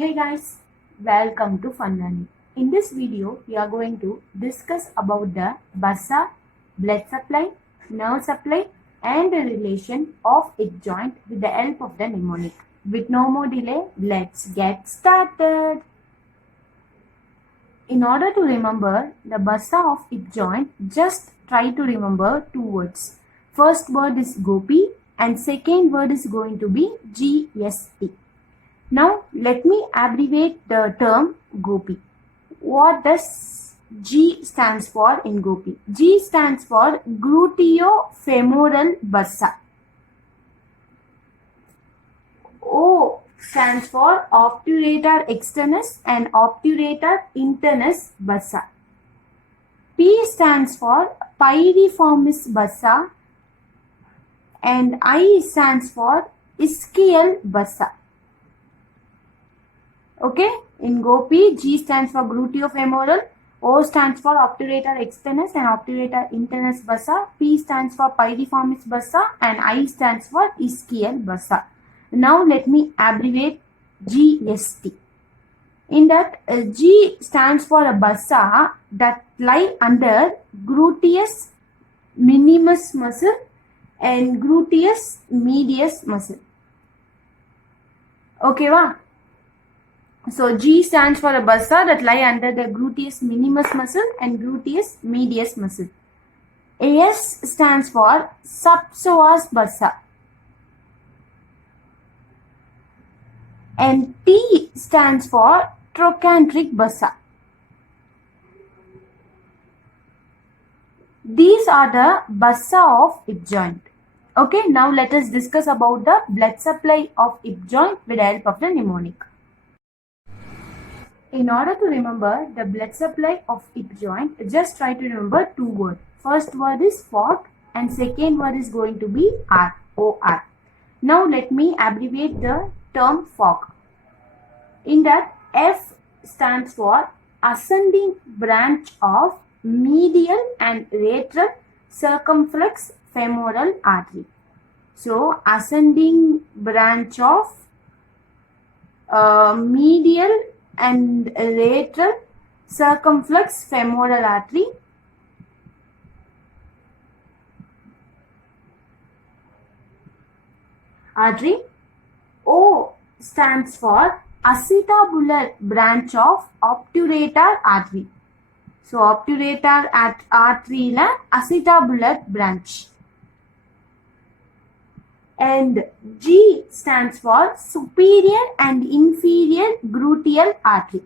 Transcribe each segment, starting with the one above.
Hey guys, welcome to Fun Learning. In this video, we are going to discuss about the bursa, blood supply, nerve supply and the relation of its joint with the help of the mnemonic. With no more delay, let's get started. In order to remember the bursa of its joint, just try to remember two words. First word is Gopi and second word is going to be GST. Now, let me abbreviate the term Gopi. What does G stands for in Gopi? G stands for gluteofemoral bursa. O stands for obturator externus and obturator internus bursa. P stands for pyriformis bursa and I stands for ischial bursa. Okay, in Gopi, G stands for gluteofemoral, O stands for obturator externus and obturator internus bursa, P stands for pyriformis bursa and I stands for ischial bursa. Now let me abbreviate GST. In that, G stands for a bursa that lie under gluteus minimus muscle and gluteus medius muscle. Okay, va? So G stands for a bursa that lie under the gluteus minimus muscle and gluteus medius muscle. S stands for subpsoas bursa. And T stands for trochanteric bursa. These are the bursa of hip joint. Okay, now let us discuss about the blood supply of hip joint with the help of the mnemonic. In order to remember the blood supply of hip joint, just try to remember two words. First word is fork and second word is going to be R, O-R. Now let me abbreviate the term fork. In that, F stands for ascending branch of medial and lateral circumflex femoral artery. So, ascending branch of medial and lateral circumflex femoral artery. O stands for acetabular branch of obturator artery. So, obturator artery la acetabular branch. And G stands for superior and inferior gluteal artery.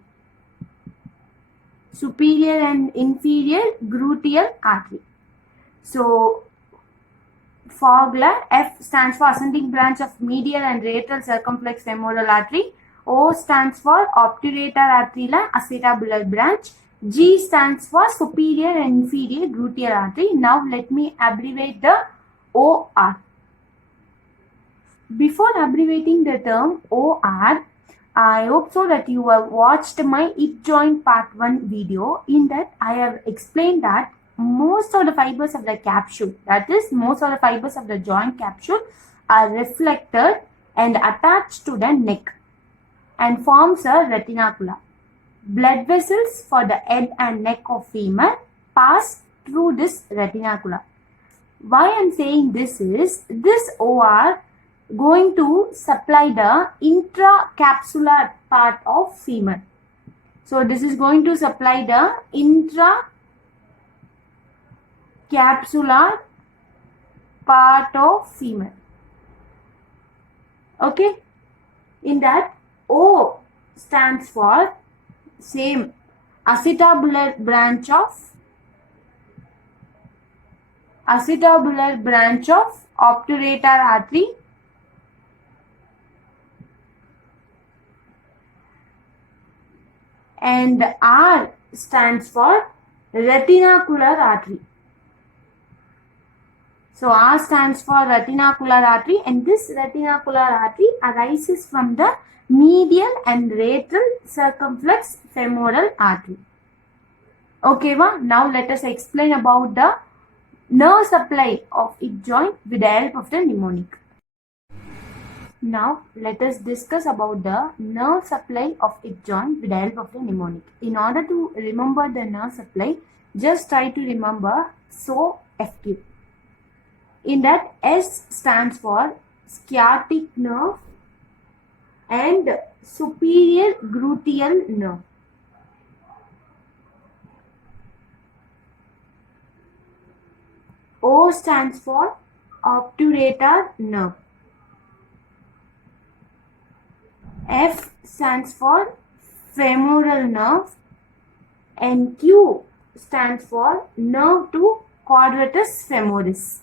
Superior and inferior gluteal artery. So, FOGLA, F stands for ascending branch of medial and lateral circumflex femoral artery. O stands for obturator artery la acetabular branch. G stands for superior and inferior gluteal artery. Now, let me abbreviate the OR. Before abbreviating the term OR, I hope so that you have watched my hip joint part 1 video. In that, I have explained that most of the fibers of the capsule, that is, most of the fibers of the joint capsule are reflected and attached to the neck and forms a retinacula. Blood vessels for the head and neck of femur pass through this retinacula. Why I am saying this is, this OR going to supply the intracapsular part of femur. So, this is going to supply the intracapsular part of femur. Okay. In that, O stands for same acetabular branch of obturator artery. And R stands for retinacular artery. So, R stands for retinacular artery and this retinacular artery arises from the medial and lateral circumflex femoral artery. Okay, now let us explain about the nerve supply of hip joint with the help of the mnemonic. Now let us discuss about the nerve supply of hip joint with the help of the mnemonic. In order to remember the nerve supply, just try to remember SOFQ. In that, S stands for sciatic nerve and superior gluteal nerve. O stands for obturator nerve. F stands for femoral nerve and Q stands for nerve to quadratus femoris.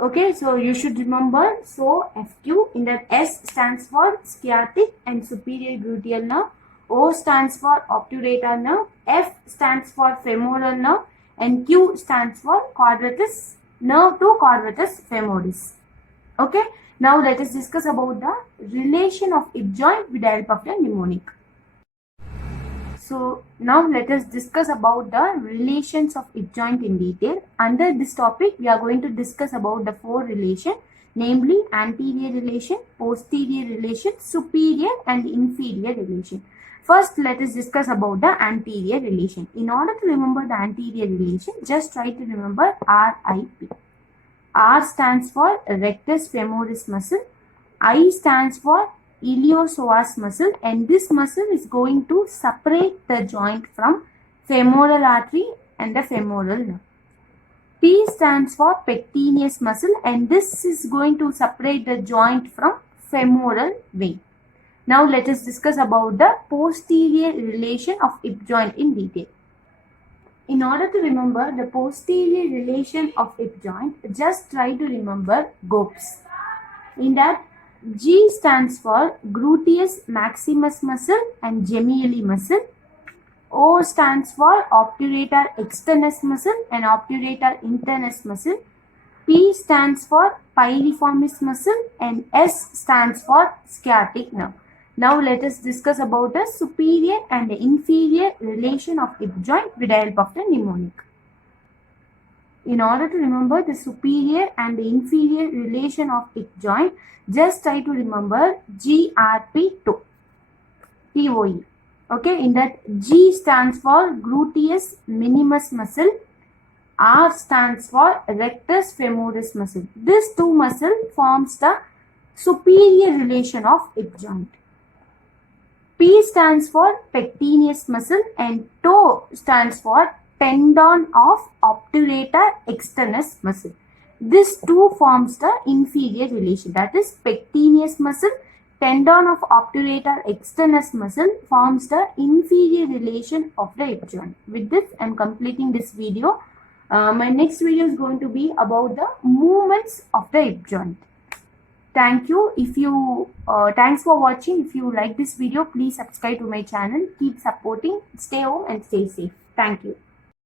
Okay, so you should remember FQ. In that, S stands for sciatic and superior gluteal nerve. O stands for obturator nerve. F stands for femoral nerve and Q stands for quadratus nerve to quadratus femoris. Okay, now let us discuss about the relation of hip joint with the help of the mnemonic. So now let us discuss about the relations of hip joint in detail. Under this topic, we are going to discuss about the four relations, namely anterior relation, posterior relation, superior and inferior relation. First, let us discuss about the anterior relation. In order to remember the anterior relation, just try to remember RIP. R stands for rectus femoris muscle. I stands for iliopsoas muscle, and this muscle is going to separate the joint from femoral artery and the femoral nerve. P stands for pectineus muscle, and this is going to separate the joint from femoral vein. Now let us discuss about the posterior relation of hip joint in detail. In order to remember the posterior relation of hip joint, just try to remember GOPS. In that, G stands for gluteus maximus muscle and gemmelli muscle. O stands for obturator externus muscle and obturator internus muscle. P stands for piriformis muscle and S stands for sciatic nerve. Now let us discuss about the superior and the inferior relation of hip joint with the help of the mnemonic. In order to remember the superior and the inferior relation of hip joint, just try to remember GRP2, TOE. Okay, in that, G stands for gluteus minimus muscle, R stands for rectus femoris muscle. This two muscle forms the superior relation of hip joint. P stands for pectineus muscle and toe stands for tendon of obturator externus muscle. This two forms the inferior relation, that is pectineus muscle, tendon of obturator externus muscle forms the inferior relation of the hip joint. With this, I am completing this video. My next video is going to be about the movements of the hip joint. Thank you. Thanks for watching. If you like this video, please subscribe to my channel. Keep supporting. Stay home and stay safe. Thank you.